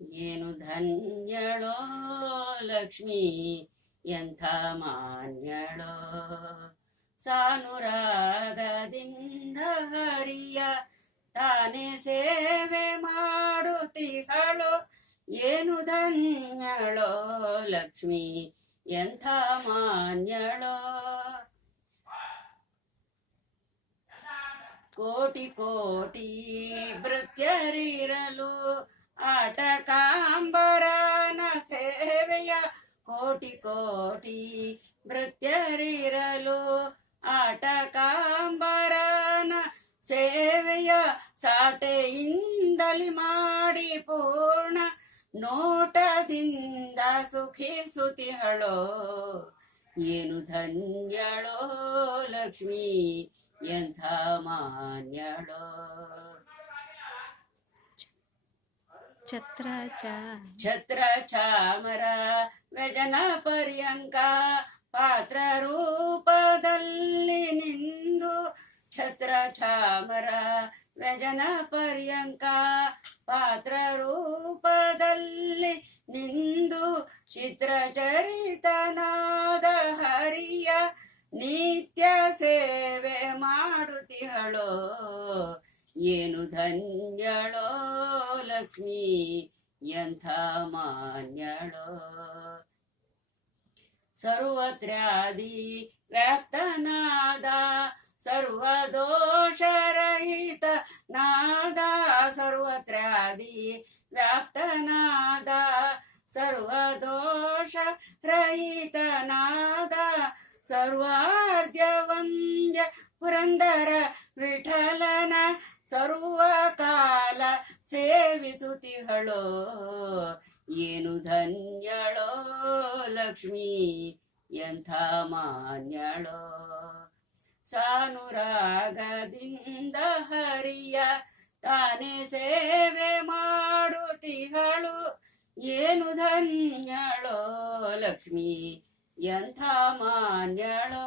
ಏನು ಧನ್ಯಳೋ ಲಕ್ಷ್ಮೀ ಎಂಥ ಮಾನ್ಯಳೋ ಸಾನುರಾಗದಿಂದ ಹರಿಯ ತಾನೇ ಸೇವೆ ಮಾಡುತ್ತಿಹಳೋ ಏನು ಧನ್ಯಳೋ ಲಕ್ಷ್ಮೀ ಎಂಥ ಮಾನ್ಯಳೋ ಕೋಟಿ ಕೋಟಿ ಭೃತ್ಯರಿರಲು ಆಟಕಾಂಬರನ ಸೇವೆಯ ಕೋಟಿ ಕೋಟಿ ಭೃತ್ಯರಿರಲು ಆಟಕಾಂಬರನ ಸೇವೆಯ ಸಾಟೆಯಿಂದಲಿ ಮಾಡಿ ಪೂರ್ಣ ನೋಟದಿಂದ ಸುಖಿಸುತ್ತಿಹಳೋ ಏನು ಧನ್ಯಳೋ ಲಕ್ಷ್ಮೀ ಎಂಥ ಮಾನ್ಯಳೋ ಛತ್ರ ಚಾಮರ ವ್ಯಜನ ಪರ್ಯಂಕ ಪಾತ್ರ ರೂಪದಲ್ಲಿ ನಿಂದು ಛತ್ರ ಚಾಮರ ವ್ಯಜನ ಪರ್ಯಂಕ ಪಾತ್ರ ರೂಪದಲ್ಲಿ ನಿಂದು ಚಿತ್ರಚರಿತನಾದ ಹರಿಯ ನಿತ್ಯ ಸೇವೆ ಮಾಡುತ್ತಿಹಳೋ ಏನು ಧನ್ಯಳೋ ಲಕ್ಷ್ಮೀ ಎಂಥ ಮಾನ್ಯಳೋ ಸರ್ವತ್ರ್ಯಾದಿ ವ್ಯಾಪ್ತನಾದ ಸರ್ವದೋಷರಹಿತ ನಾದ ಸರ್ವತ್ರ್ಯಾದಿ ವ್ಯಾಪ್ತನಾದ ಸರ್ವದೋಷ ರಹಿತನಾದ ಸರ್ವಾದ್ಯವಂದ್ಯ ಪುರಂದರ ವಿಠಲನ ಸರ್ವಕಾಲ ಸೇವಿಸುತ್ತಿಹಳೋ ಏನು ಧನ್ಯಳೋ ಲಕ್ಷ್ಮೀ ಎಂಥ ಮಾನ್ಯಳೋ ಸಾನುರಾಗದಿಂದ ಹರಿಯ ತಾನೇ ಸೇವೆ ಮಾಡುತ್ತಿಹಳು ಏನು ಧನ್ಯಳೋ ಲಕ್ಷ್ಮೀ ಎಂಥ ಮಾನ್ಯಳೋ